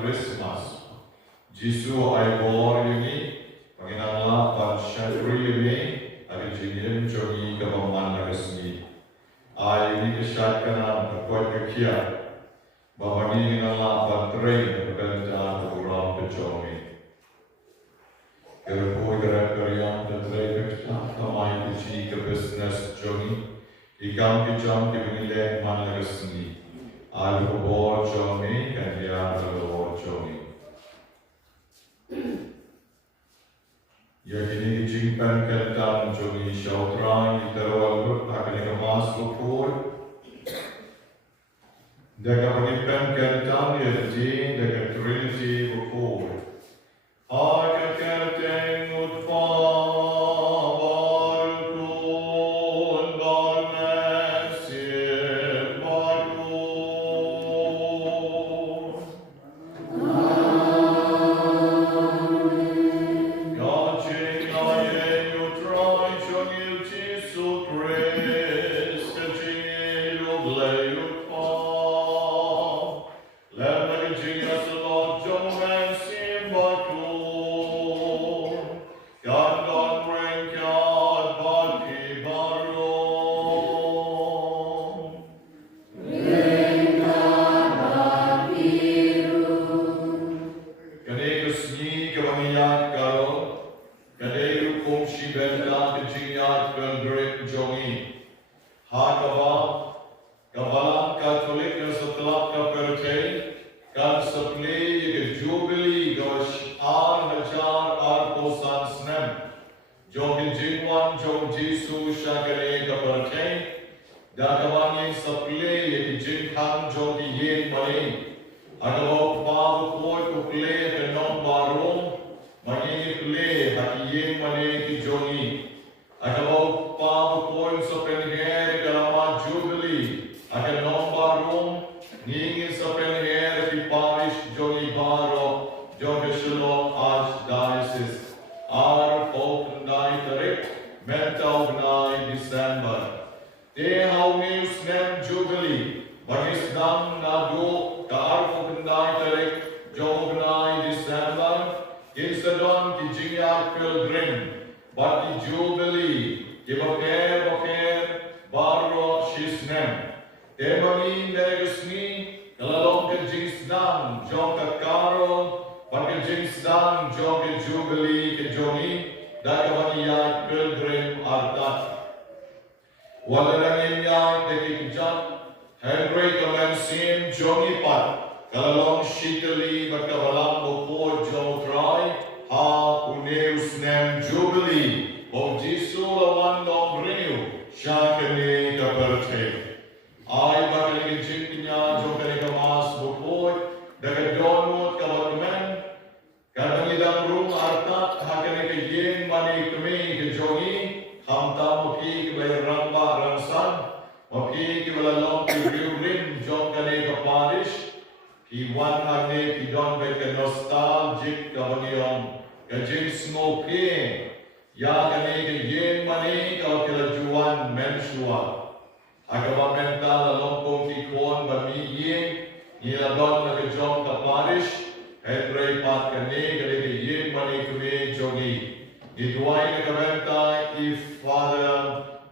Khristmas. Jisu ai bor yuni, panginangla pan syadri yuni, agi jingin jogi kapaman nagasni. Ai yuni kesyat kanan kuat kekia, bahwani nangla pan train berkata kurang kejomi. Kerpoi gerak karyam dan train kesyat kamai kuci ke business jogi, ikam kejam kebingile man nagasni. Ai bor jogi kan dia bor jogi. Yakini jingpan kentam jogi syautran iterawal akan kemas bukul. Daga pengipan kentam yakini daga Trinity bukul. Akan kenteng utfa.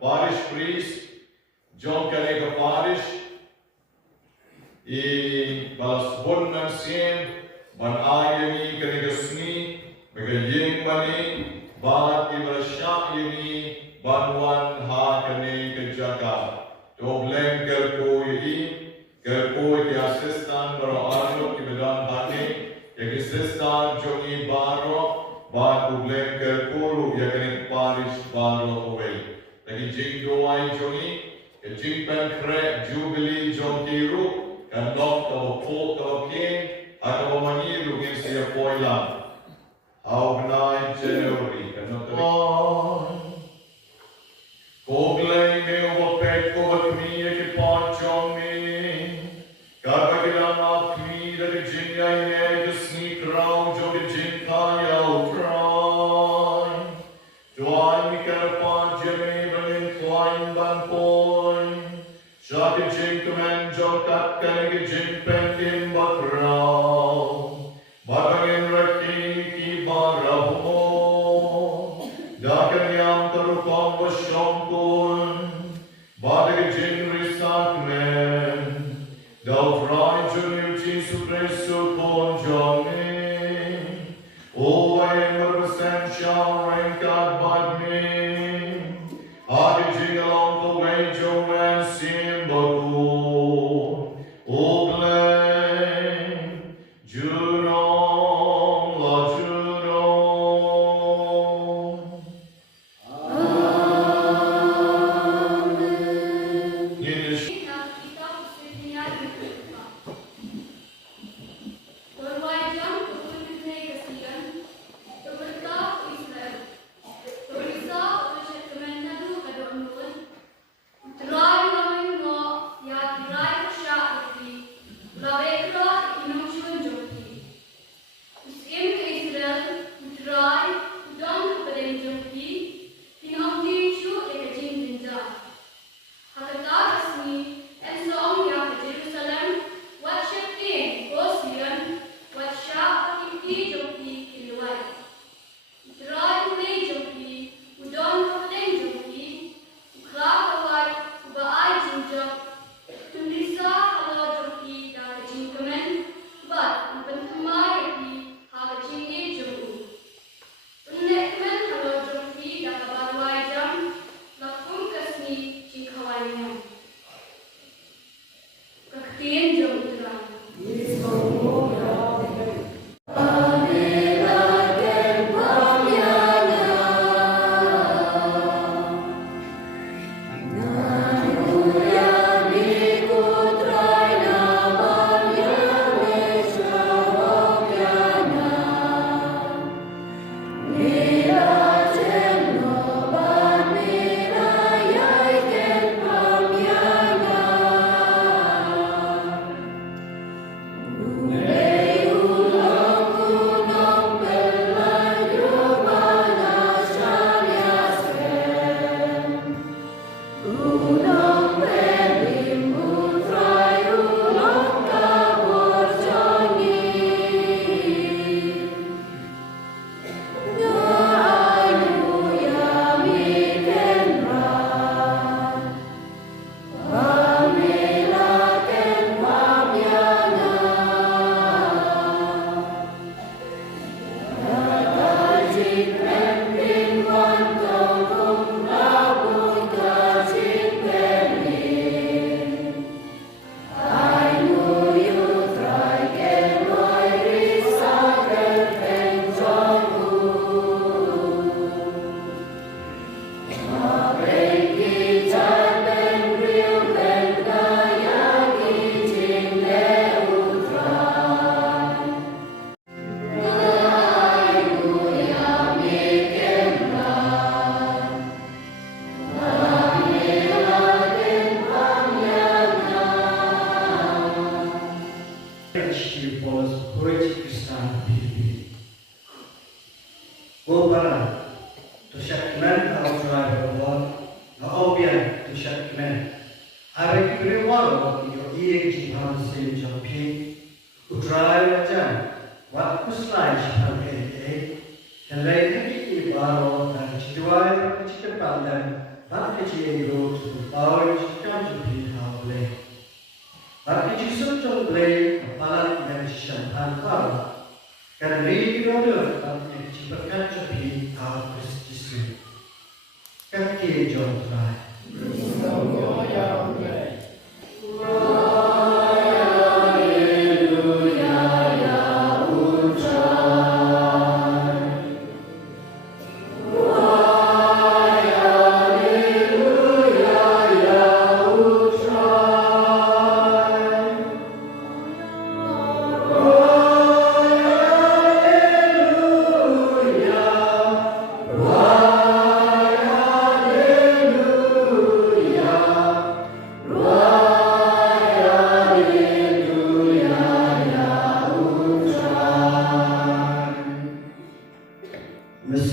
Parish priest, John Kaneka Parish, balas bon man sien, ban ayani Kaneka sni, mega yeng mani, bat ibrasyak yeni, ban wan ha Kaneka jaga. Dobleng kerko ki assistant baro arlo ki bedan bani, ki assistant Johnny Baro, Baku blame Kerkulu Yakanik Parish Banglo away. Lagi Jing Doai Jongi, a Jing Pen Crack Jubilee John Tiru, and not of a port of king, and of a maniru is the Poilan. How night January, and not the Koglay me over pet over me at the punch on me. Garbagilla up me that the Jinya to sneak round of the Jin Kaya try. Do I make a punch Jimmy and climb and point? Shot the Jin command John Cat can get Jin pen in but round. But again, Raki ki barabo. Dakan yam tarukam was shampoo. But Jin risak men. Thou try to live Jesus Christ upon Johnny. Oh, I am a sand shall rank God by me. I did along the way, Joe and Simbaku. Oh, blame Juron, La Juron.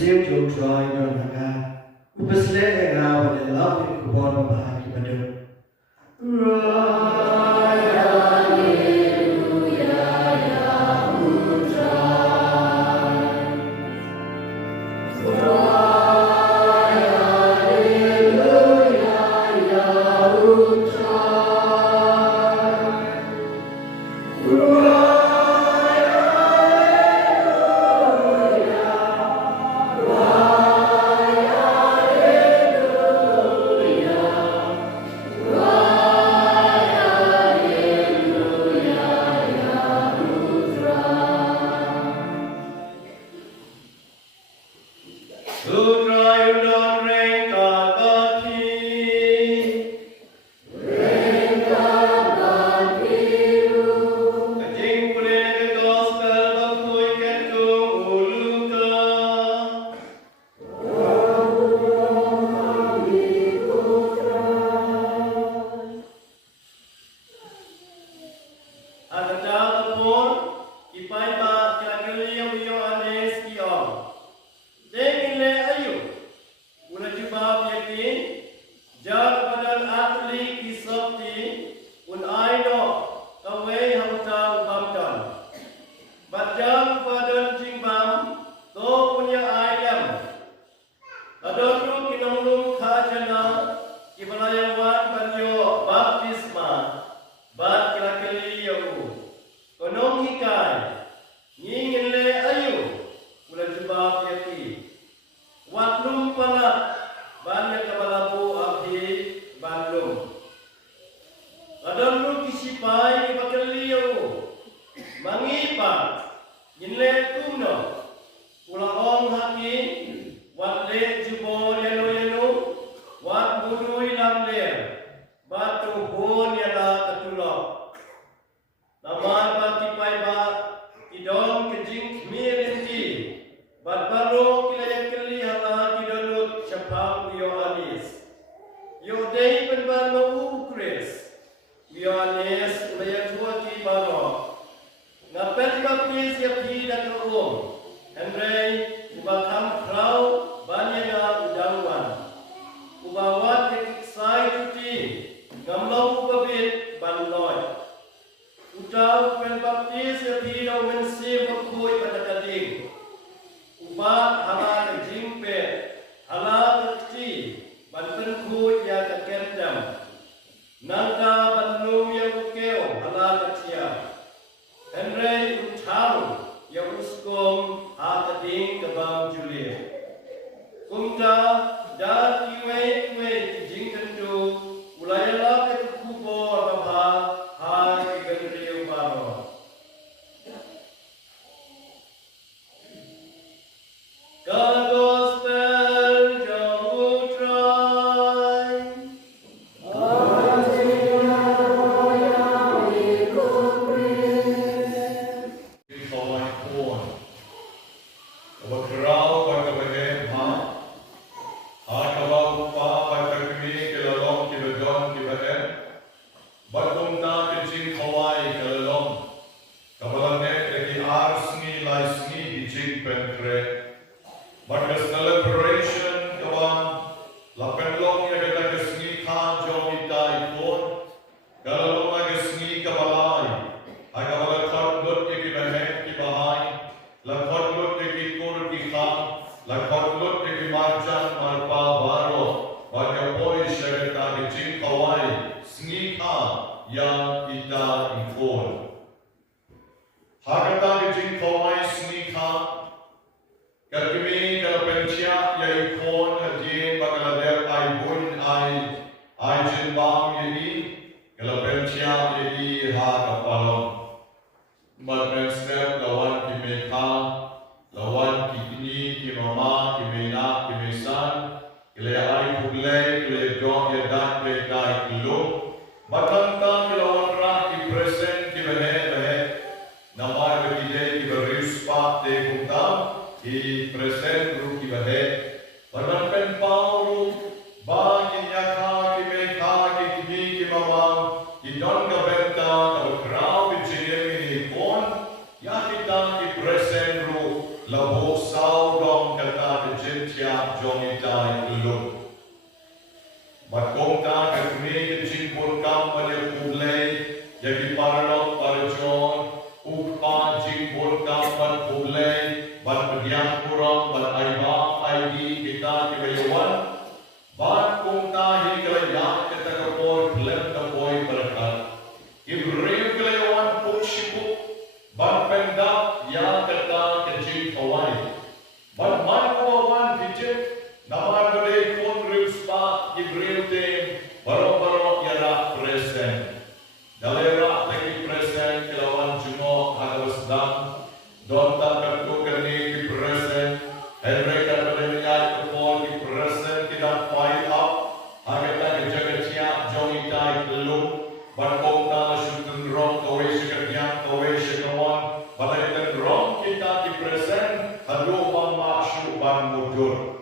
Upasir jo try naga. Upasle nga wala love ko bon bahagi badu. Labo sao dong kata tiap jong itai belum. Bakong ta kami ke jingpur kam pada kulai, jadi paralog parajon, ukpa jingpur kam pada kulai, pada pediam kurang, pada aibam, ID kita kebayawan, bakong ta hingga yang kita kapor klem kapoi berkat. Ibrahim kelayawan pukshiku, pada pendap yang kita kejing kawai. But man one digit, nama bade kon ruspa Ibrahim te baro yara present. Dalera lagi present kelawan juno harus dam. Don tak kertu di present. Henry kata dia kepol di present tidak file up. Agak jaga cia jomita belum. Barkong ta syutun rong kawe syekadian kawe syekawan. Balai rong kita di present. Aduh maksud ban mudur.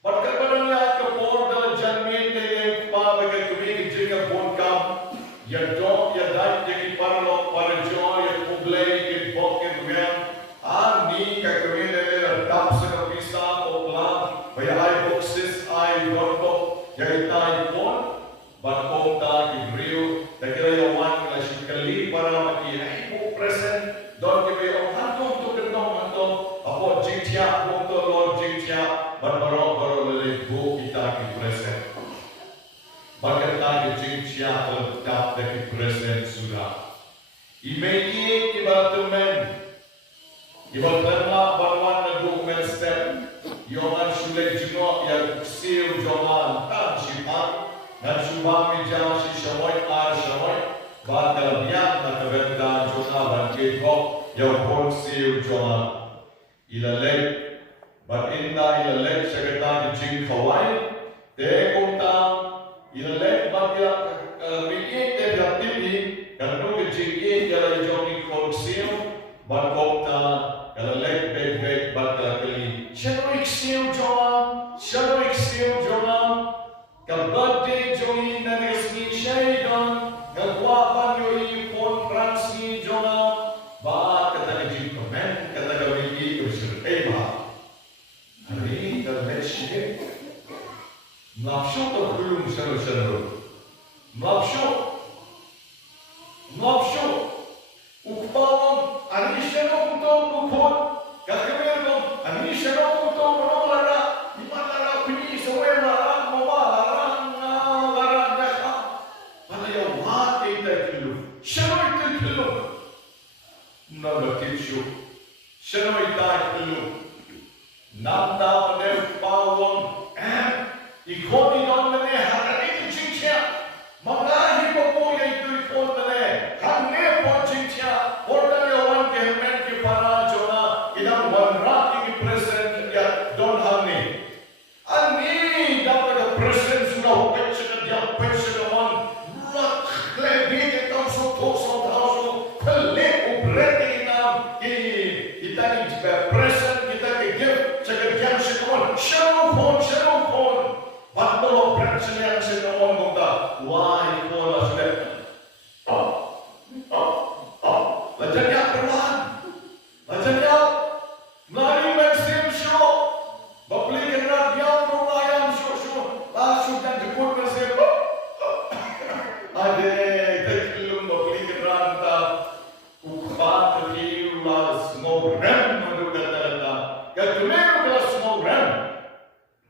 Perkataan kepor dalam jamin dengan pa bagi kami jika bonkam ya dok ya dak jadi paralog para joy ya publik ya bokin yang ani kami le tap sa bisa opla baya ai boxes ai dorto ya itai pon ban kota di Rio dan kira ya wan la shikali para maki ai present don ke be hantum to kendong hantum apo jingtia bonto lor jingtia baro lele bu kita ki present bagat lagi jingtia tetap dari present sudah imei ibalatumen ibalatlah barwan na dokumen step yoman shule jino ya siu joman tan shipan dan subang meja si shamoy bakal niat na kebenda jona dan kekok yang pun siu jona ilalek but inna ilalek syakata jing kawai te kumtam ilalek bakya mikit te batipi kanu ke jing kala jogi kok siu but kumta ilalek beg bakal kali shadoik siu jona kabate jogi nagesni shaydon kagwapan yoi pon fransi jona ba kata jing komen kata kami usul eba hari terleshke nafsu to belum seru nafsu ukpawam ani sero to ukon kakemero ani sero to molara imalara kuni sewela mawala Number two, Shanoi died blue. Nanda Padev Pawon, and Ikoni on the neck, Haraniki Chincha, Manahi Popoya to Ikon the neck, Hane Pochincha, Ordinary one can make you para Jonah, in a one rocking present, yet don't have me. I need that the presence no question, the question of one, rock, clay, beat it also, toss on the house, collect, break. Kita ni present, kita ke gift, cakap jam sekon, shalom phone, bakto present yang sekon kita, why phone sudah, bacanya perlahan, bacanya mari mensim show, baplik kerat yang rumayam show, langsung dan jemput mensim, ada teklum baplik kerat tak, ukpat small ram untuk kata-kata. Ketumero kalau small ram,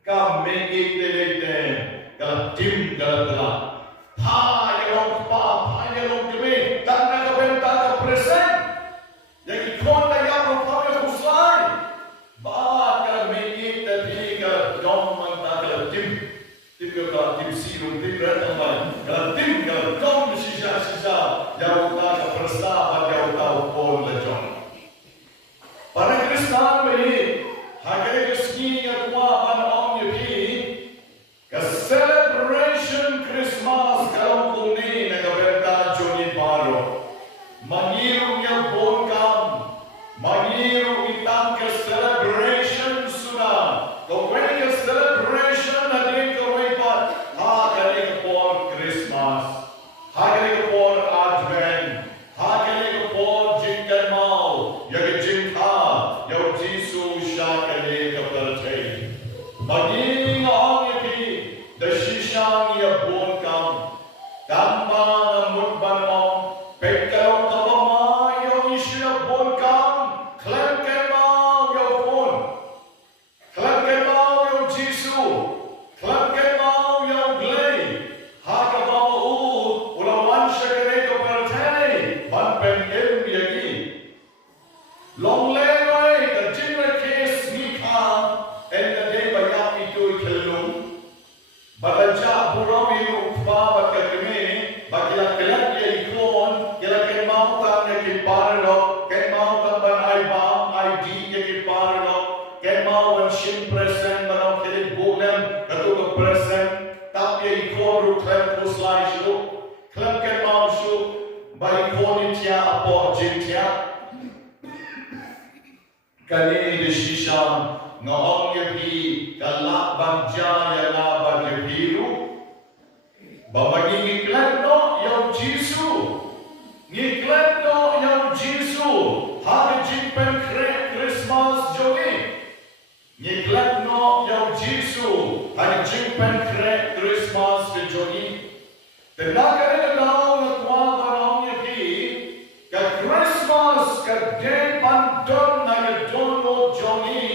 kami itu kalau tim kalau yang kami tak nak kebentar present. Jadi kau tak yang rupanya usai. Bahkan kami itu kalau jom mantap kalau tim kalau tim siru tim retaman kalau tim kalau jom sisa yang tak bersahabat yang tahu pun lejong. Para Kristan ini, hadir kesini yang tua pada Om Yepi, ke celebration Christmas kalau kuni negara Joni baru, mengiru yang bonkam, mengiru hitam ke celebration sudah, kau ke celebration hadir kau ibat, hadir ke por Christmas, hadir ke por Advent, hadir ke por Jinkan Mau, yang Jinkan. Yo Jisu shaka le Maging ang yapi, the shishang yabon kam, tamba na mutbanong, pagkalong kabamay yung isyabon kam, klagkemaw yung pon, klagkemaw yung Jisu, klagkemaw yung glay, hakabamaud, ulawan siya ganito pertay, banpen yagi. Long leway, the jinra case nikam, and the day by yapi to kilum, but the job burami ukpa bakagme, bakilakilat ya ikon, kilakin mautan ya kiparlo, ken mautan ban aibam, ID ya kiparlo, ken mautan shim present, banau kilit bulan, katu present, tap ya ikon ruklem puslai shu, klem ken mau shu, ba ikon itya apo jintya, kani de shishan, noong yapi kalakbang jaya labang yapiru, babagi ngiklan no yung Jisu, ngiklan no yung Jisu, hagajimpen Khristmas jogi, ngiklan no yung Jisu, hagajimpen Khristmas jogi. Tenaka na na kwa noong yapi, ka Christmas ka day pandon na gadono jogi,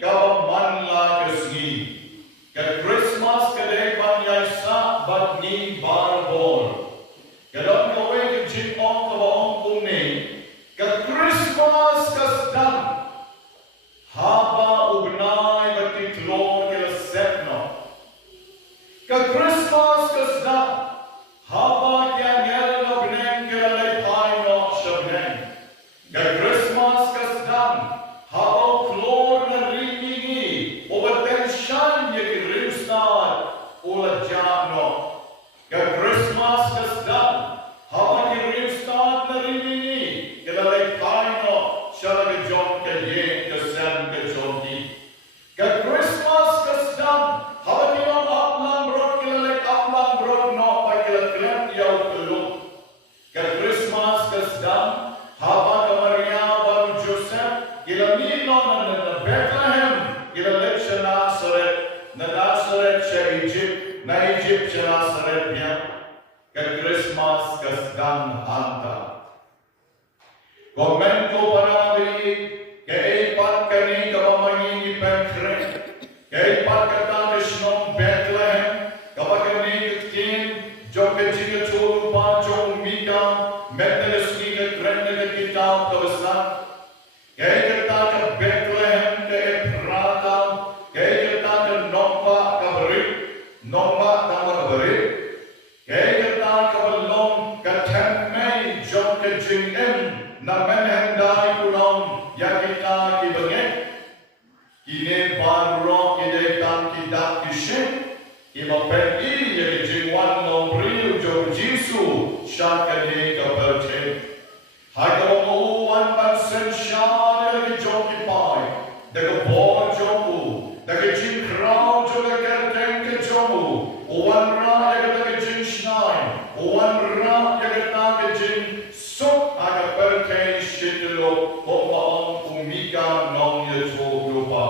kabamanla kasgi. Ka Christmas ka day panyaysa bagni barbor. Kadang kawe ka jimong kabaong kumni, ka Christmas kasdan, haba ugnay batitlor kila setno. Ka Christmas kasdan, haba kyangel na bneng kila laypay no shabneng. Ka Christmas kasdan, haba klor na rinigi, o batensyan ya kirimstad, ula jano. Ka Christmas kasdan, haba kirimstad na rinigi, kila laypay no, siya na jom kaye, kasem ka jomdi. Ka Christmas kasdan, haba kinong aplang brod, kila lay aplang brod no, pa kila klem yaw tulong. Ka Christmas kasdan, haba ka Maria baru Joseph, kila nino na Bethlehem, kila lay siya Nazaret siya Egypt siya Nazaret niya. Ka Christmas kasdan hanta. Komento panabili, kaipat kani kabamangin ni Petre, kaipat katagas ng Bethlehem, kabakani kitin, jom kajika chulu pa, jom mika, meteles ni katrende ka kitab kawasan, kay kata ka Bethlehem, kay Efrata, kay kata ka Nomba kabarit, kay kata ka balong katemay, jom kajingin, na menhendai kulong yakita kibangek, kine panro kide tam kidak kishin, kimapenti yakijingwan nombriu jom Jisu, shakane kabertin. Hagawang uuwan pansen siya yakijong kipay, dagabor jomu, dagajing kraw joga kerteng kajomu, uwan ra yakagajing shnay, uwan ra yakagajing sok aga pertay shitilo komaang umika nong yato lupa.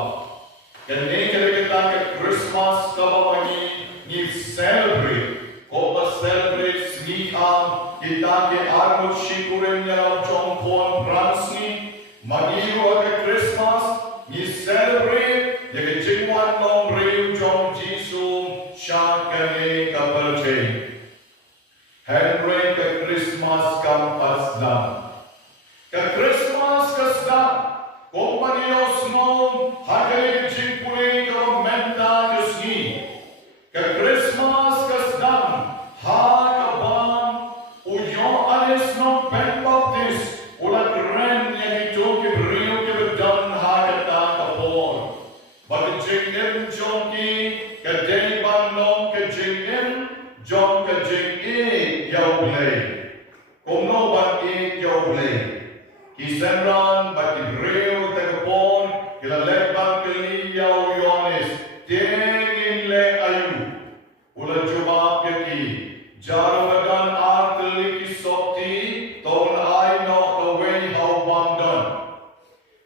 Kani kita ke Christmas kabamagi ni celebrate, koma celebrate sniam kita ke armut shikuren niya jongpon pransni magiwa ke Christmas ni celebrate yake jingwan nong riu jong Jisu shakane kapertay. Henry ke Christmas kam pasdam. Ke Christmas kasdam. Kompanios nom hagay jingpuli ka menta jusni. Ke Christmas kasdam. Hagabam uyo alis nom pen baptist. Ulat ren yang itu kibriu kibedan hagata kapor. Bagi jingin jongi ke deiban nom ke jingin jong ke jingin yaw blay. Kung no ban yaw blay. Kisenran bagi reo tegapon kilalekban keliyaw yonis tingin le ayu ula jubab yaki jarumadan artili kisopti ton ay no kawin hawbamdan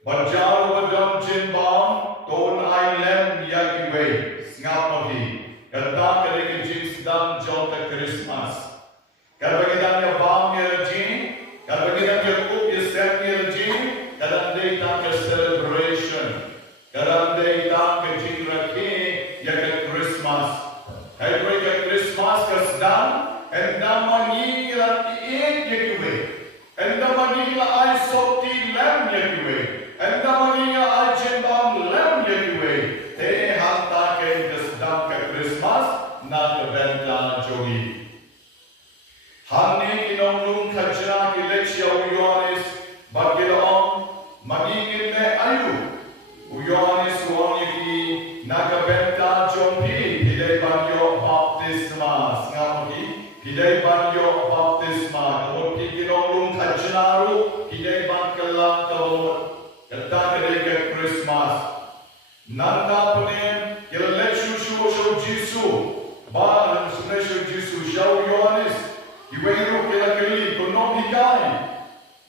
bajarumadan jinbam ton ay lem yaki way Christmas. Nanda punem yelechu shu Jisu. Ba shu Jisu shau Yohanes. Iweru kelakeli konom hikai.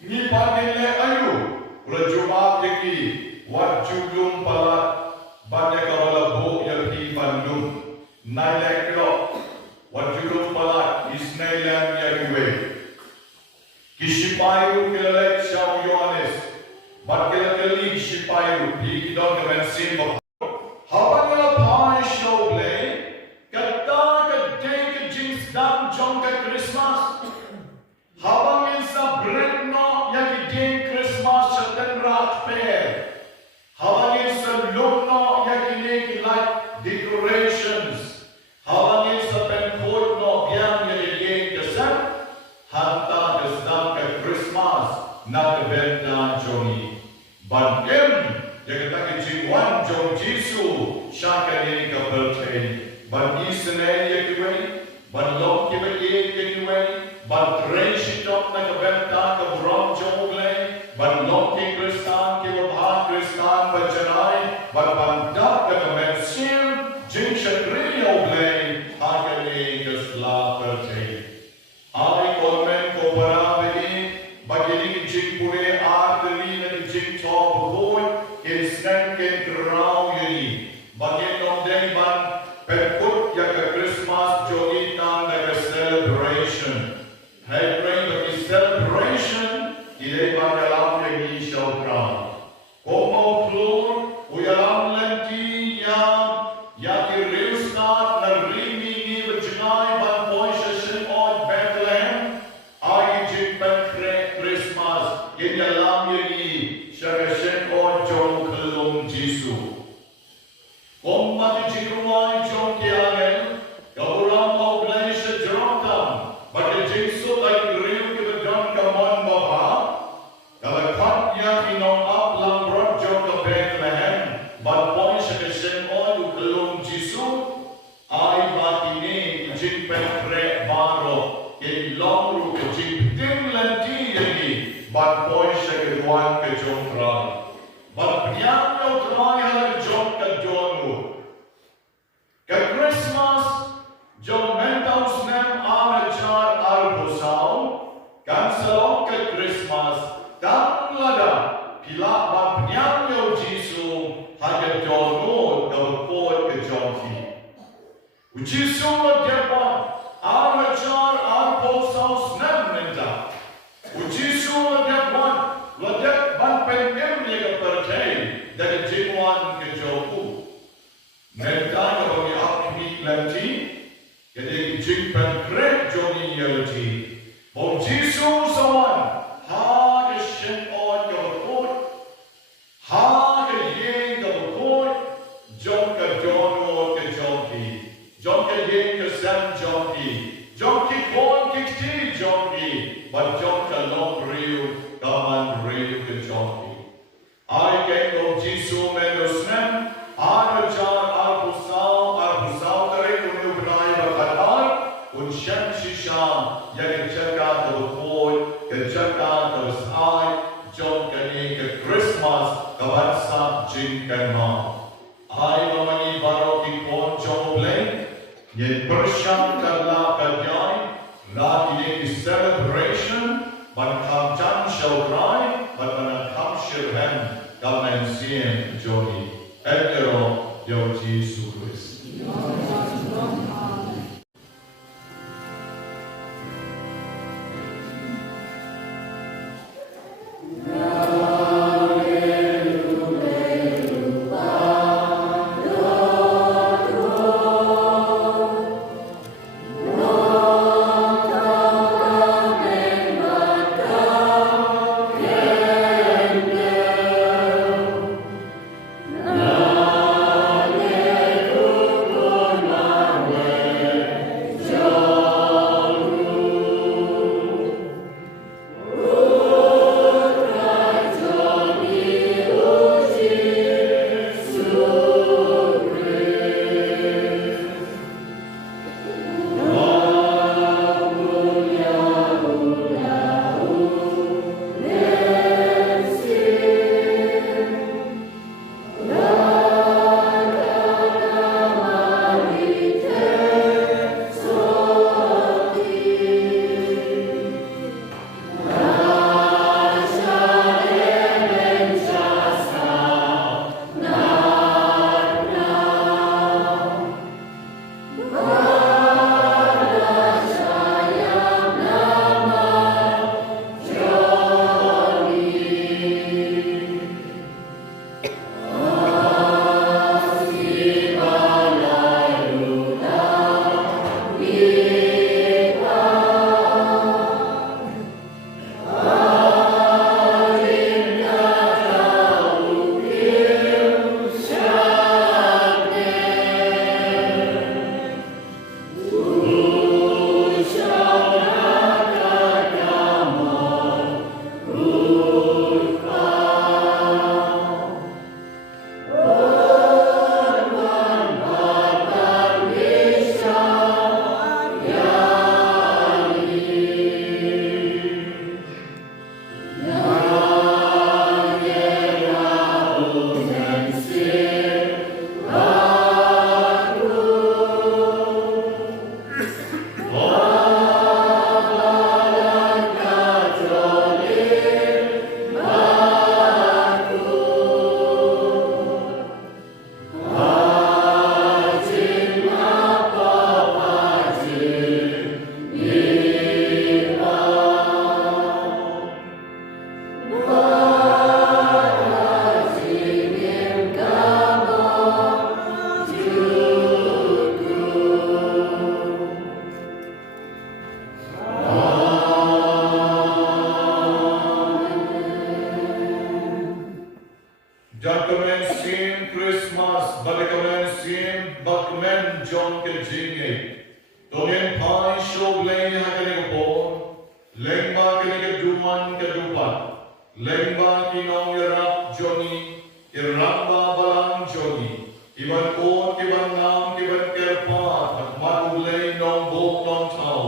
Ni pandile ayu. Ula Jumat yaki. Wat juglum palat. Banyak kawala bo yaki pandum. Nailek lo. Wat juglum palat. Isnailan yakiwe. Kishipayu kelalek shau Yohanes. But kelakeli kishipayu. Hikidon kemensim bapa. Habangala Parish show play. Kata kadeng kajins dam jong ka Christmas. Habangin sa bretno yakideng Christmas shatan rat pair. Habangin sa lumno yakinig like decorations. Habangin sa pynkut no biyang yakinig kasan. Hanta kasdam ka Christmas na kabenta jongi. Bagim yakita kajingwan jong Jisu shakani ka birthday. But isne yakiwe, but lok kiwe yakiwe, but reshi tok na kabenta ka brom jogle, but lok ki Kristan kiwe bha Kristan bajanai, but bandak ka kamensim jing shakri ogle hakani ka sla birthday. Ai kolmen ko parabeli, bagini jing pune arteri na jing top Bakhuid, in snake in grau yuni, bagin om day ban. Pynkut yaka Christmas jogi na naga celebration. Hey, bring the celebration. Ile bagalam yagi shokran. Como flor uyalam lenti yaki reustat na rimi ni vajnai ban poisha shin on Bethlehem. Agi jik penkre Christmas yalam yagi shaka shin on jong kalum Jisu. Komma di jikruai jong kianel, kauram mau blesha jorotam, but the jiksu like real to the gun kamon baba, kalakat ya inon up lang brot jong ka Bethlehem, but poisha kashen on ukalum Jisu, ay batine jik penkre baro, in long ru ka jik tim lanti yagi, but poisha kadwan ka jong trai. But biyang yo try halag jong ka jonu. Ka Christmas jong mentaus nem arachar arbusaw. Kansalok ka Christmas tam lada pila ban biyang yo Jisu halag jonu ka Bakhuid ka jonki. Jisu lo depan arachar arbusaw nem menta. Jisu lo depan Ladak ban penem dia percaya dari jiwan ke joku. Mereka kami akhi lanti, jadi jimpan krek joni yalti. Bom Jisu sawan, ha ke shen on ke Bakhuid, ha ke yen ke Bakhuid, jom ke jono ke jonki, jom ke yen ke sam jonki, jonki kon ke ti jonki, but jom ke long real. Kaman real ke jonki. I can go Jisu menusnem. Arachar arbusau tarik unu benai bakatar. Un shem shisham yang jaga ke Bakhuid, ke jaga ke Wasai, jom kani ke Christmas kabansa jin kanma. I mamani baro ki kon joble. Ye bersyam karla kadyai. La ini celebration. But come Jan shall cry, but when I come shall hem, come and see him, Jody. Edero, yo Jesus Christ. Amen. Khristmas balikamen sim bakmen John ke jinge. Tongen pai show leng hakane ko por. Lengba kene ke duman ke dupat. Lengba kinong yarap Johnny. Iramba balang Johnny. Iban kon kiban nam kiban kerpat. At matulay nong bok nong tao.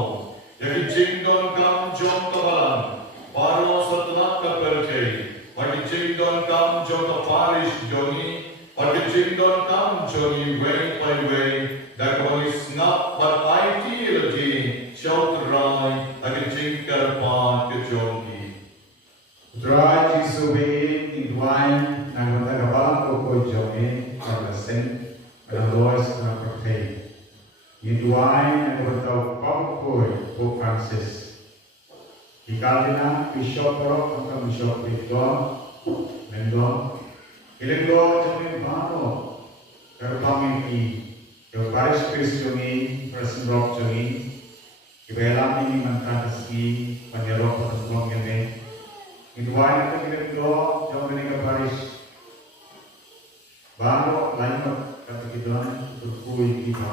Yaki jingdon kam John kabalan. Paro sa tanak ka perkay. Pagi jingdon kam John ka Parish Johnny. Pagi jingdon kam Johnny way by way. Dakawali snap but ideology. Shout rai. Agi jingkar pa ke Johnny. Dry Jisuwe in wine and when the Gabalan Oko Johnny are the same and the Lord's not proclaimed. In wine and with the Bakhuid, Pope Francis. Ikaldina, Bishop Rock, and Bishop Mendon. Ilenggo Johnny Bano. Kerpaming your Parish Priest Johnny, Person Rock Johnny. Ibelam ini mantasi panjaro pertemuan ini. Inwine kita Ilenggo Johnny ke Parish. Bano lain kata kita berkuih kita.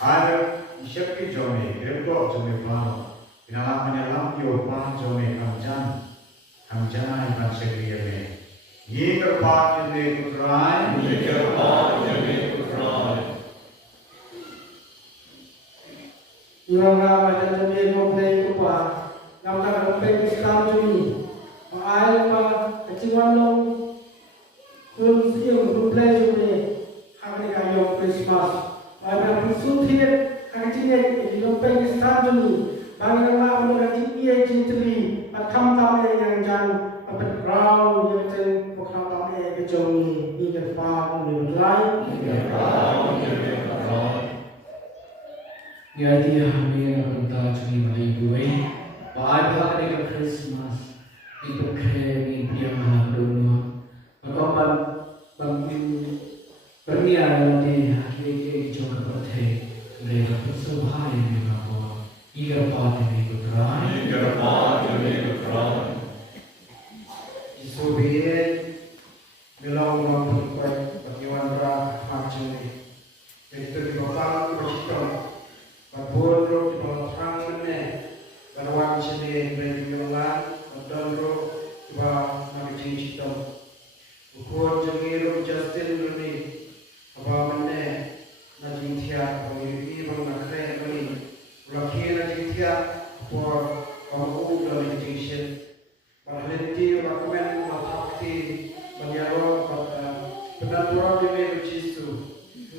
Ada Ishak Johnny, Ilenggo Johnny Bano. Inalam menyelam Yopan Johnny Kamjana iban sekalian. Ye kerpat Johnny Putrai. Yung mga jami mo play ko pa, yung play ko sa jami, maayon pa, kaciwan nung kung play jami, hakli yung Christmas, maayon suthir, kakacingin, yung play ko sa jami, bagi nama mo kakacingin jitri, matkam tamay yang jan, mabat raw, yung jen, matkam tamay yang jami, ikat pa, yung lay, Ya dia hamil kita cumi malai duai. Baai bahak dengan Khristmas. Itu keren dia mahaduno. Maka berniaga di akhir juga berteh. Mereka bersuhai dengan apa? Igar pati mengikutan. Isubiye bilang orang berkuat bagian rah macam ini. Itu di bawah bersikap. Bodoh di bawah tangan ni, berwang sini berjualan, berdoro di bawah nak cincin. Bukan jengiru Justin ni, apa mana nak cincin, bagi bang nak keren ni, laki nak cincin, buat kamu nak cincin. Berhenti rakumen matakti, menjaro kata benar-benar bimei Yesus,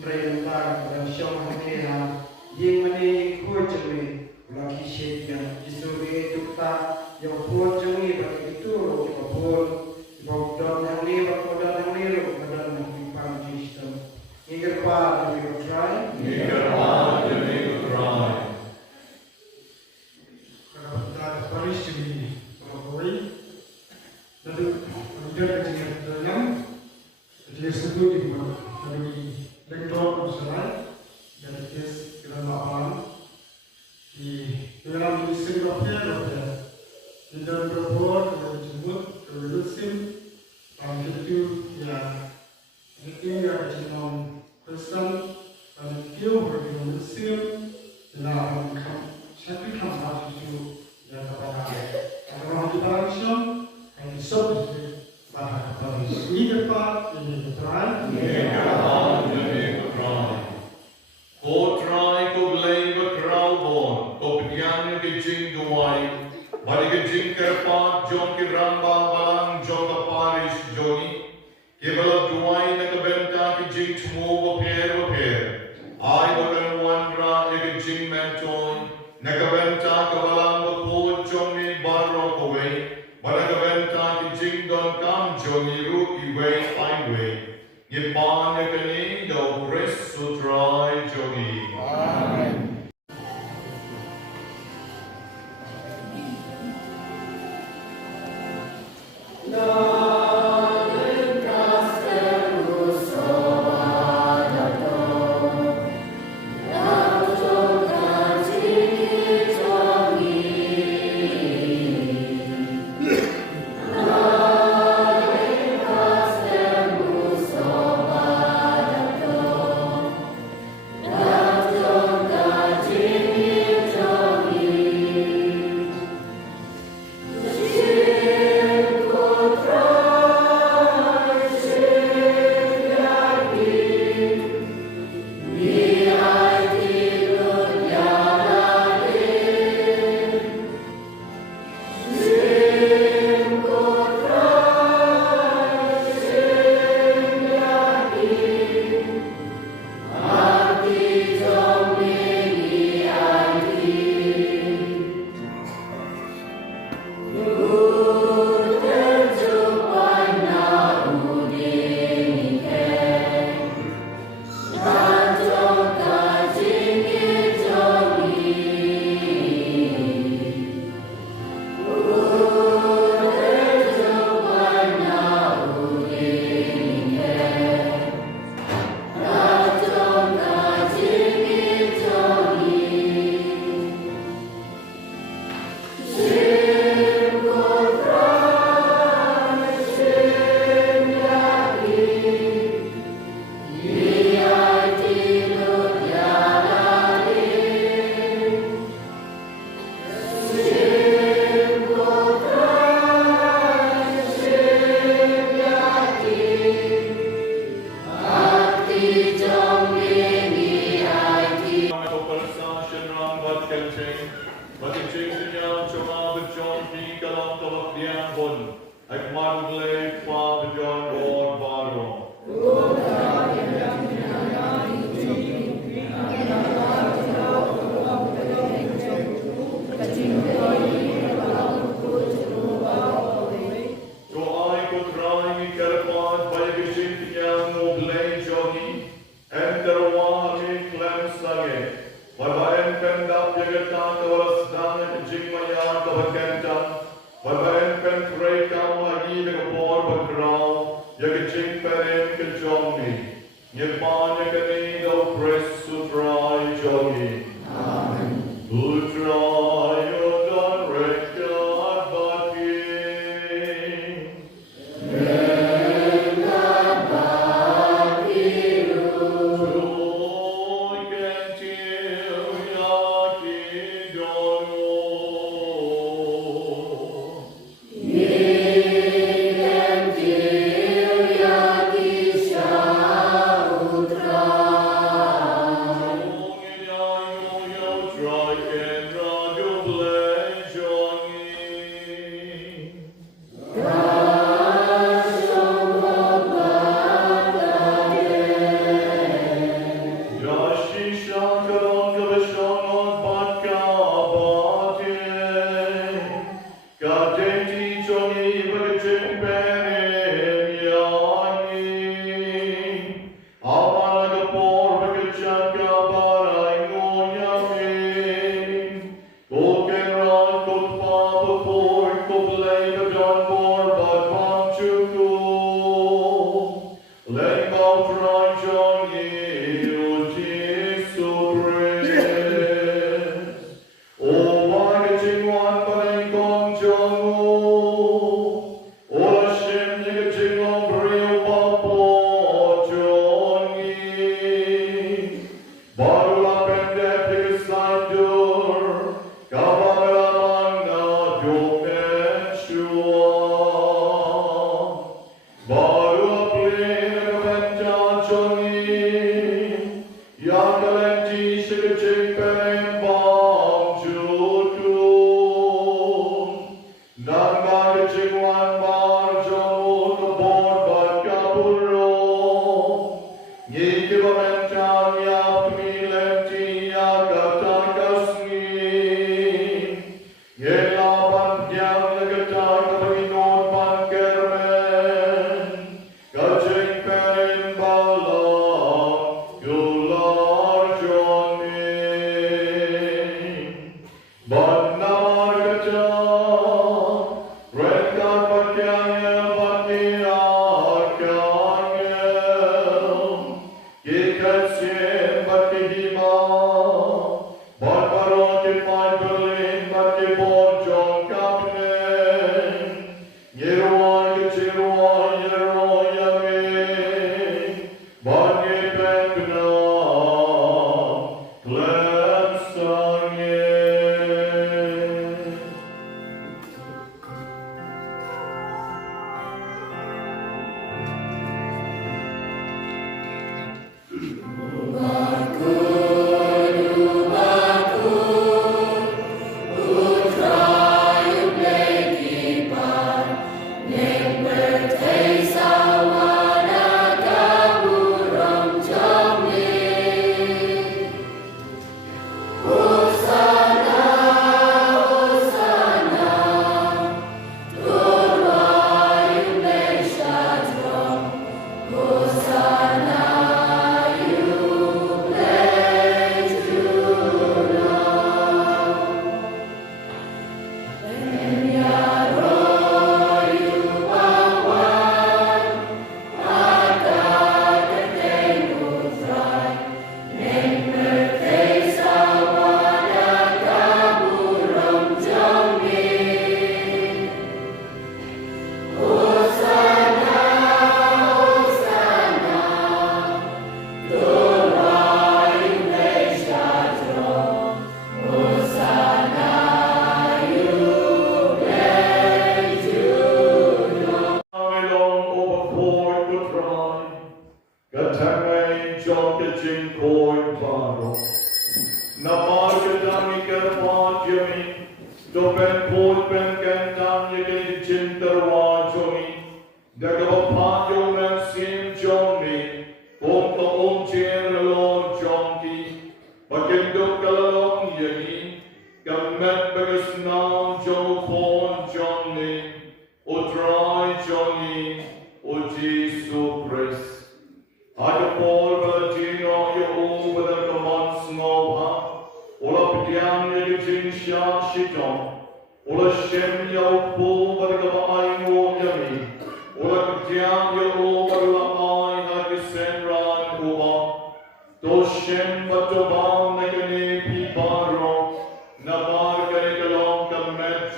mereka dan syam hanya. Yang mana yang kuat jemi, laki syednya, Yesus tukta yang kuat jemi bagi itu, kita pun bakdan yang ni, bakdan yang ni, bakdan yang dipang Kristen. Ingat apa demi try? Kalau kita Parish ini, Bakhuid, lalu kita dengan dalam, jadi sebut di mana, dari lektor Israel, dari kes dalam di dalam misi berapa di dalam berbuat dan jemput kerusim itu yang jenam Kristen dan dia bermusim dalam satu kamar itu yang kepada orang di Parish dan sebab bahasa Parish ini dapat ini terang. Ko try ko blame a crowdborn, ko pidyan ke jing duway, bali ke jing kerpat, John ke ramba balang, John ka Parish Johnny, ke bala duway na kabenta ke jing tumugo pier, ay bakan wandra ke jing mentoy, na kabenta ka balang Bakhuid Johnny barro kaway, bala kabenta ke jing don kam Johnny ru iway highway. Ipan ya kini do Chris sutrai Johnny. Amen. Bye. John ke jing koi baro. Namar ke dami kerpa jami. Do pen koi pen kentang ye ke jing terwa jomi. Daga pa yo men sim jomi. Om to om chen lor jonki. Bakin do kalong yagi. Gamet bagas nam jo pon joni. O dry Johnny, O Jesus Christ. I the Paul Valentino, you over the command snow, Ola Pidian, you jing shan shiton, Ola Shem, you pull by the Gavai Yami, Ola Pidian, you over the eye, like the Senra and Kuba, Do Shem, but to bound like a name, Piparo, Nabar, Garikalon, Kamet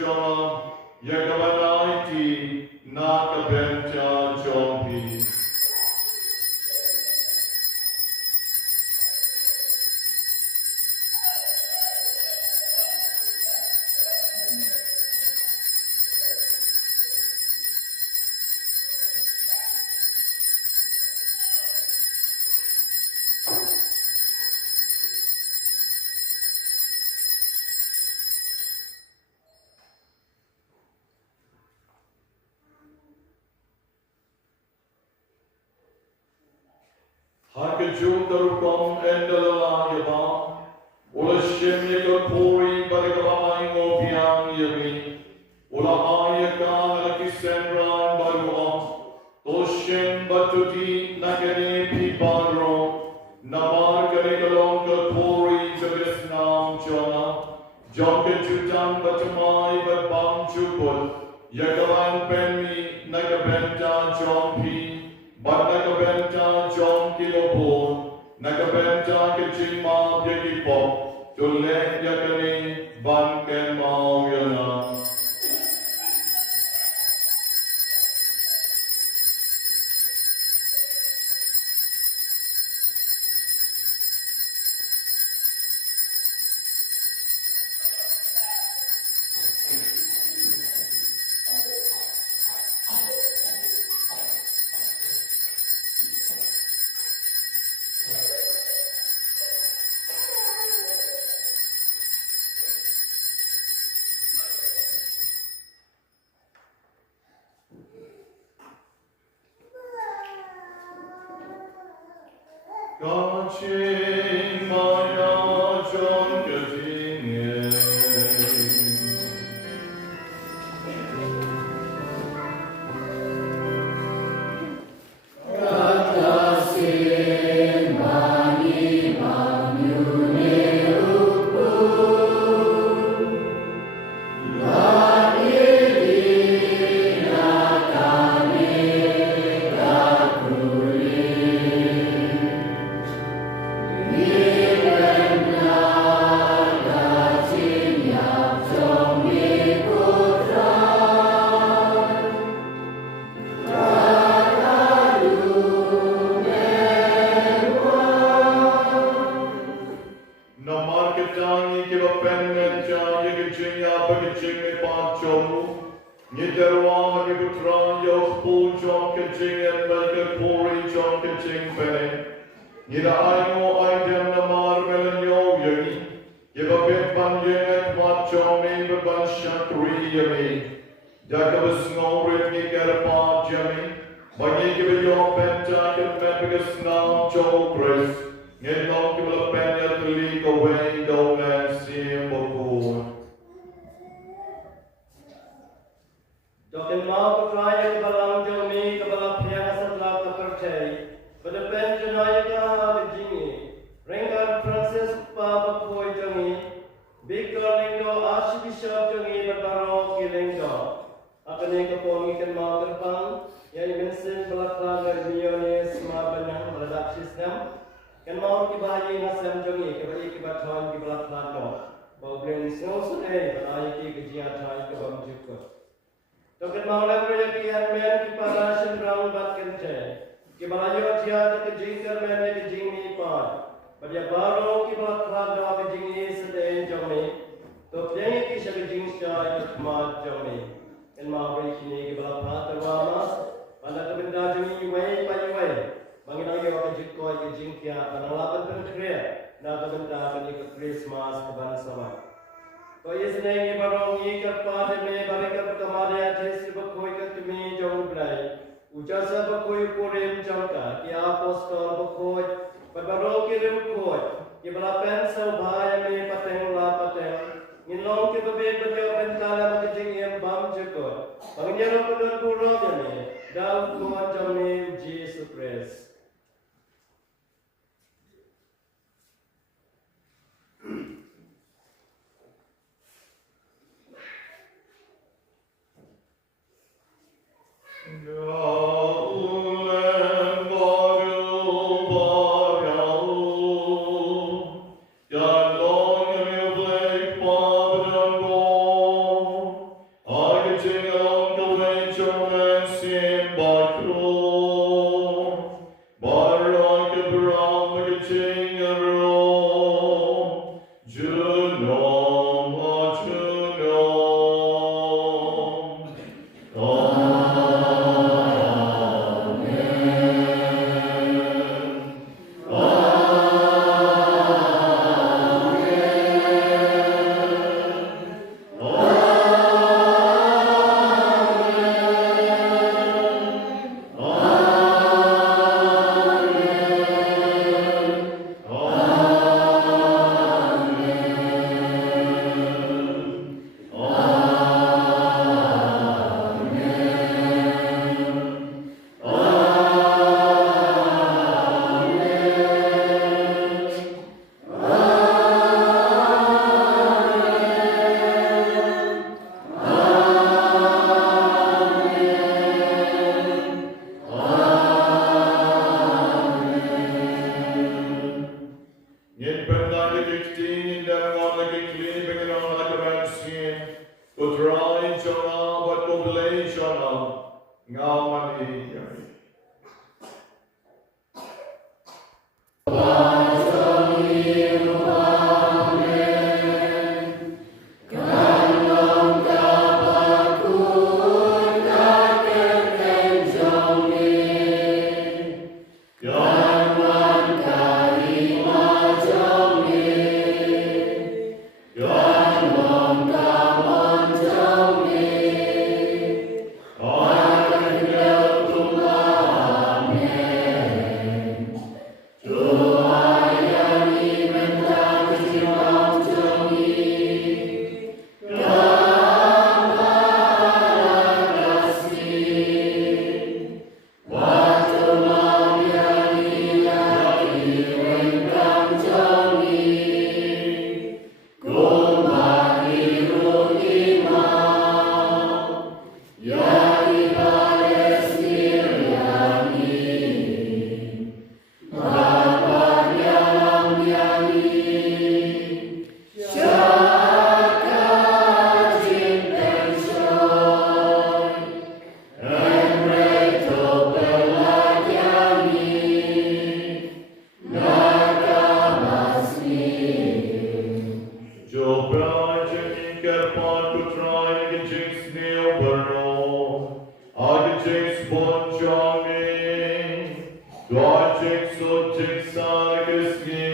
Yagavanaiti, Nakabenta Jompi. Hakajum Darupam and the Layaba, Ola Shem Yakapuri, Badagavai Mopian Yami, Ola Ayaka, Lakisendra, Baruam, Toshem Batuti, Nakane Pibaro, Namar Kanikalong Kapuri, Jagasnam Jona, Jonka Jutan Batamai, Babam Chuput, Yakavan Penmi, Nakabenta Jompi. But Nakabenta John Kilopon, Nakabenta Kichima Yakipop, to let Yakani Banken Mauyana. Gachin Maya John Gatinye. Token Maulana Yakian men ki Parish brown bakente. Ki balayo tia ke jingker men ke jingni pa. Badia baro ki balakran da ke jingni sede jome. To pleng ki shak jingsta ke ma jome. En ma bre ki ki balapra terwamas. Pada ke benda jingni wei pa wei. Bangina yo ke koi ke jingkia manalapan penkria na kabenta ke Khristmas keban sama. Koi isnei barong i kapade me barika kamade Yesus Bakhuid ke tumi jong blai. Ujasa Bakhuid purim jangka ki apostol Bakhuid barong ki Bakhuid ki balapen saubhaya me pateng la pateng. Nginong ki babe beliau bentala magijing yang bam jekot. Pangyalo punut purong ni daud kuat jami Jesus Christ.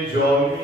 John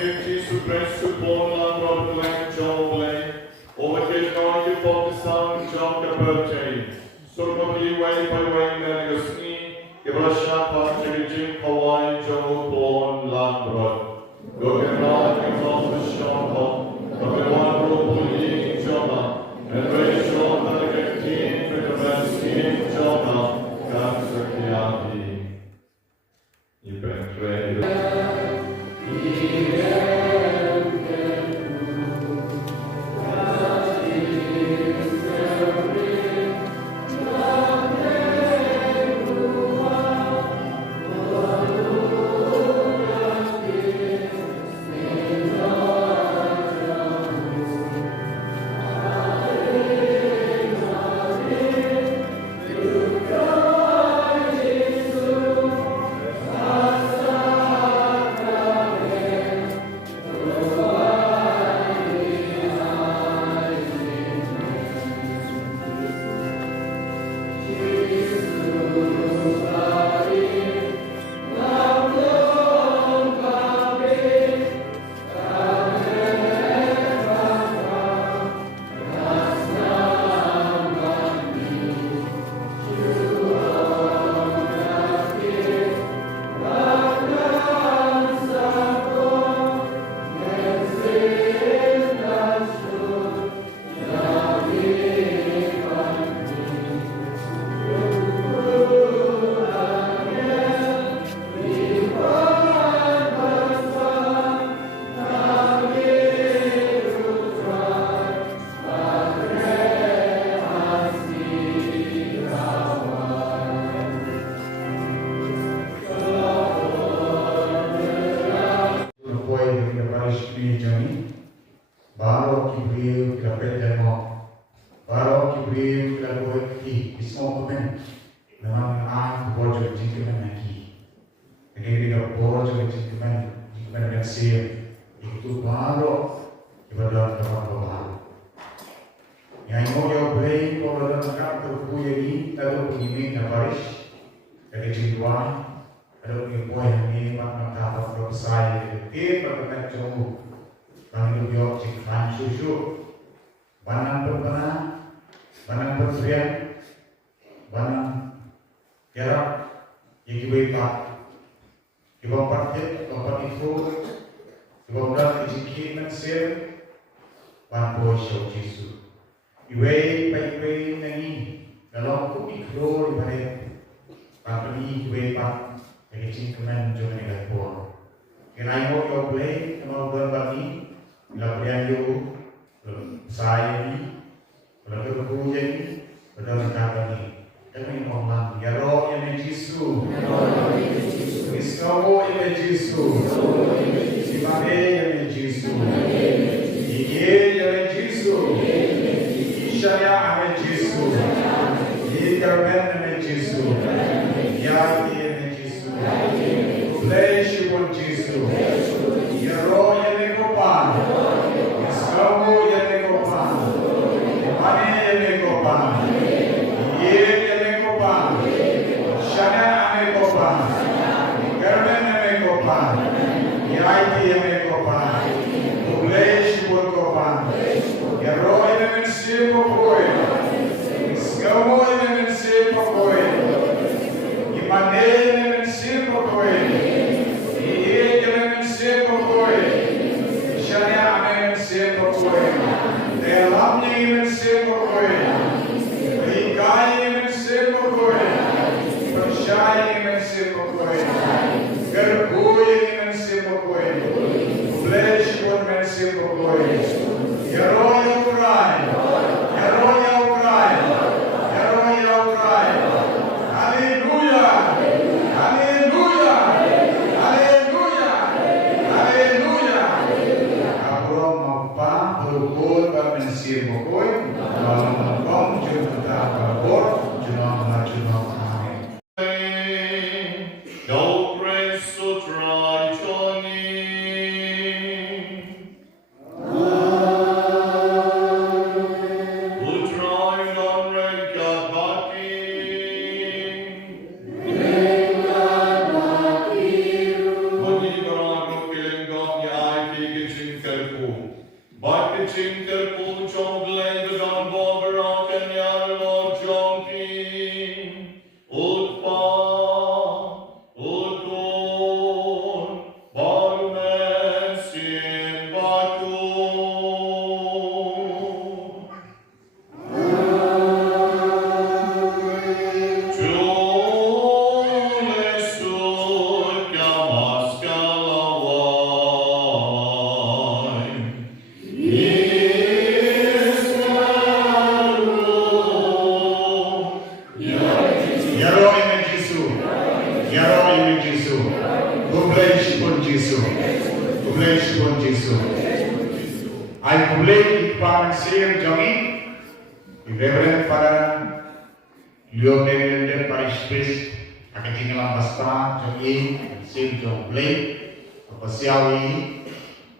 Heer Jezus Christus, Bonland, Robert, John Blake, overkeer nooit je pot te staan, John Cabertje. Zorg op je way by way naar de gesnie, je blasja van Jim Hawaii, John Bonland, Robert. Go get right and off the shop, but we want to pull you, John, and raise John and the king with the best king, John, cancer Kiati. You been great. Kerpu. But the Ching Kerpu, Chong Glen, the Don Boberok, and Yarlord Chong King. Utpa, Utun, Barumen, Sim, Bakhuid. I public Department Same Jogi, the Reverend Father Leopold Parish Priest, Akating Lambasta, Jogi, Same Jong Blake, Pasiawi,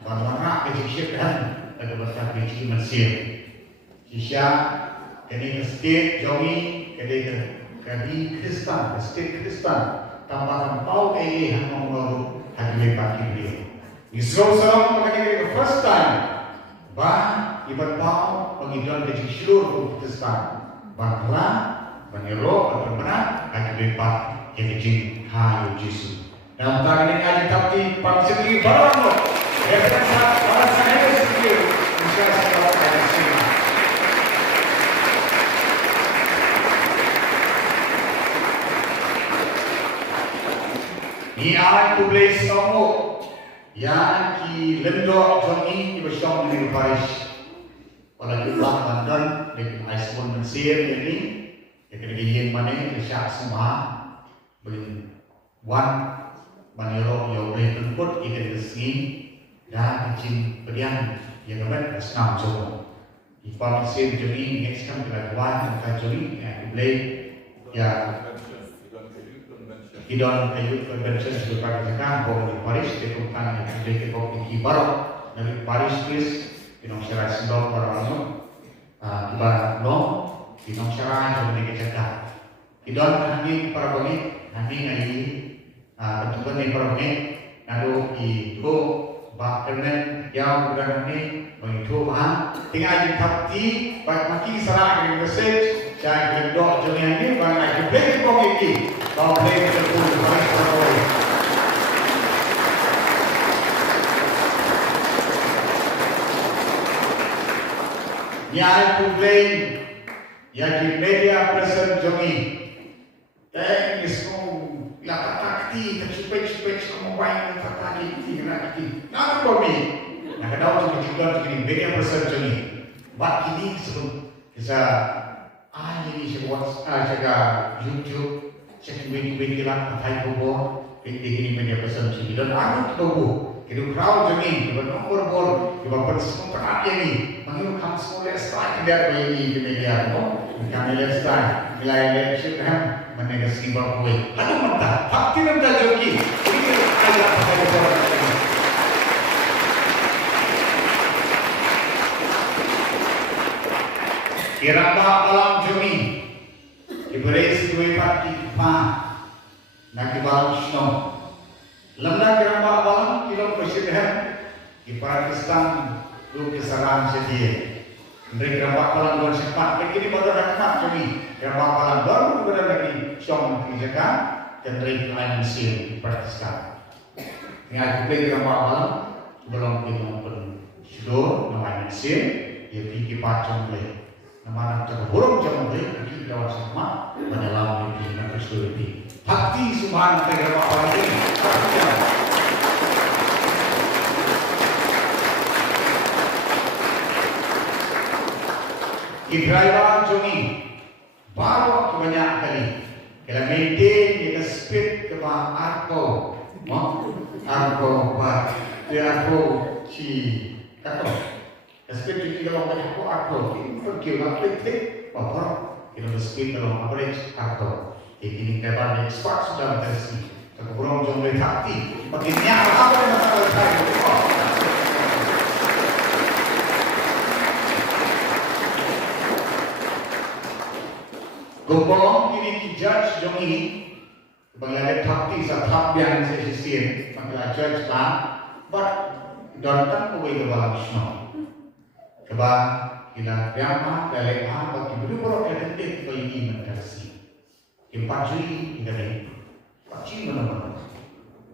Bangana, Egyptian, and the Basta Pichi Masim. Kisha, Kaning State Jogi, Kadi Kristan, the State Kristan, Tambakan Pau A. Hanong Hadley Pakili. Israel Salam the first time. Bah, ibarat bau pengidon ke seluruh Pakistan. Bahwa menero atau mana akan lepas ke kecil hayu Yesus. Dalam tahun ini ada tapi pangsi baru. Referensi para sahaja sekalian. Insya Allah akan simak. Ni aku boleh semua. Yang ki lendok jongi ki bersama dengan Parish. Pada jumlah London dengan Iceland Mesir ini, yang yen mana syak semua beri wan manero yang boleh temput ikan resmi dan izin pedian yang dapat senam semua. Di Mesir jongi next time kita buat kita jongi yang boleh ya. Idon ayut convention sebagai sekarang bahwa di Parish dilakukan yang menjadi kopi baru dari Parish Chris di Nongsyara Sindok para orang tiba long di Nongsyara yang menjadi Idon kami para bani kami ini bentukan ini para bani lalu itu bahkan yang bukan ini itu bah tinggal dikati baik maki serah dengan message jangan kedok jangan ini banyak kebeli kopi kau boleh bertemu dengan Parish. Yang boleh yang di media present jongi, teknis kau lakukan takti, tercupai kamu baik takti takti. Nak kami, nak kedau jongi juga di media present jongi. Bak kini sebelum kita ini sebuah jaga YouTube. Cek wing kilat pakai kubur, ini media pesan sini dan aku tahu, itu crowd jengin, itu nomor, itu persempat ini, mengirim kamu semua start tidak ini di media, kami start, nilai leadership kan, menegasi Bakhuid. Aduh mentah, tapi mentah joki, ini ayat pakai kubur. Kiramba alam jemi, diberi dua pagi pa, nak dibawa snow. Lemah kiramba alam kilo presiden di Pakistan lu kesalahan sedia. Mereka kiramba alam luar sempat, begini baru nak jemi. Kiramba alam baru berada lagi song kerjakan dan mereka lain Mesir di Pakistan. Dengan aku kiramba alam belum dimampun seluruh nama Mesir, ia fikir pacung boleh. Nama nak burung jangan boleh pergi lewat sama menyelam di negeri Sulawesi. Hati Subhan tegak orang ini. Driver Johnny bawa kebanyak kali. Kalau maintain dia speed ke bawah arko, arko bar, dia arko si kata. Speed itu kalau banyak arko, pergi lah klik, apa? Kita speed kalau average arko. Ini keban expert sudah berhasil. Kalau kurang jomble hati, baginya apa yang masalah saya? Gopong ini judge jom ini, bagaimana hati sahab yang sesisian, bagaimana judge lah, but Dortan ko ke balang snow. Keba kina riama leleha bagi buru identik ko ini mentersi. Kempajui ina dai. Paci mana.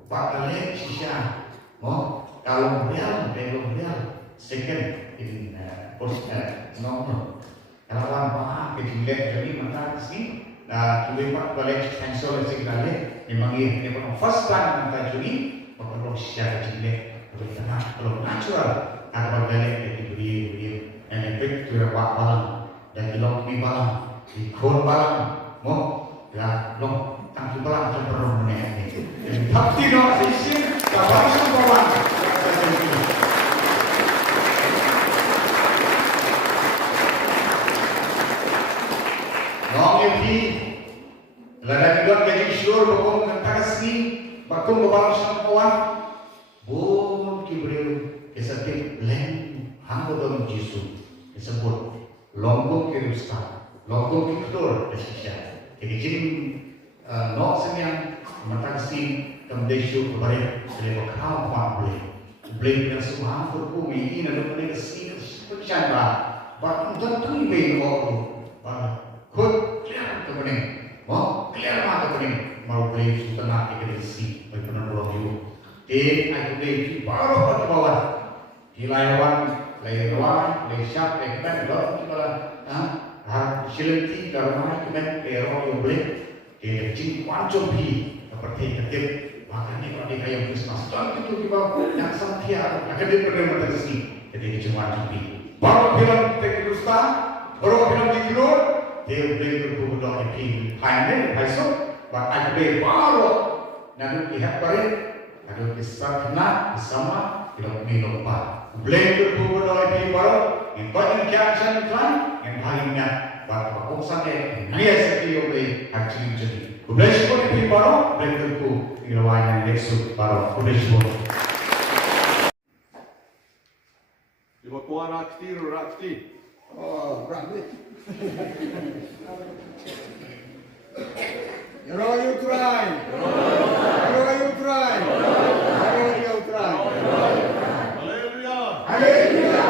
Pak kale sisa. Mo kalau real second in post no. Kalau apa kecilnya jadi mentersi. Nah, kita pak college cancel sekali. Memang ini first time kita jadi perlu siapa kecilnya. Kalau natural, ada balik dari beri, yang efek tu pak balang, dan kilong kami balang, ikon balang, mo, ya, long, tangki balang cenderung meneh. Tapi no sisi, kawan semua. Long ini, lada kita jadi sure bakom kentasi, bakom balang semua. Bon kibreu kesatip blend hangodon Jisu disebut lombok kirusta lombok kiktor desisya kejim no semyang matangsi kamdesyu kebare selebo kau pamble blend yang semua furku ini nado pada kesi kecan ba untuk tu ibe no ba kut clear kebening mo clear mata kebening mau blend setengah kekesi bagi penolong itu. Aku beli baru ke bawah di layawan, lesyak, lekban, lalu kita silenti karena kita error yang beli di jin kuancung pi seperti ketip makanya kalau dia kayak Khristmas contoh itu di bawah yang santia akan dia pernah bertersi jadi jin kuancung pi baru film teknologi baru film diklor dia beli berbudak pi panel besok aku beli baru nanti lihat balik. Ada kisah kena bersama tidak minum pak. Blender buku doa di baru, yang banyak kiasan iklan, yang lainnya batu paksa ke, dia setiap beli haji jadi. Blender buku di baru, blender buku ilawan yang lesu baru. Blender buku. Ibu tuan rakti. Oh, rakti. You try. Haleluya. Haleluya.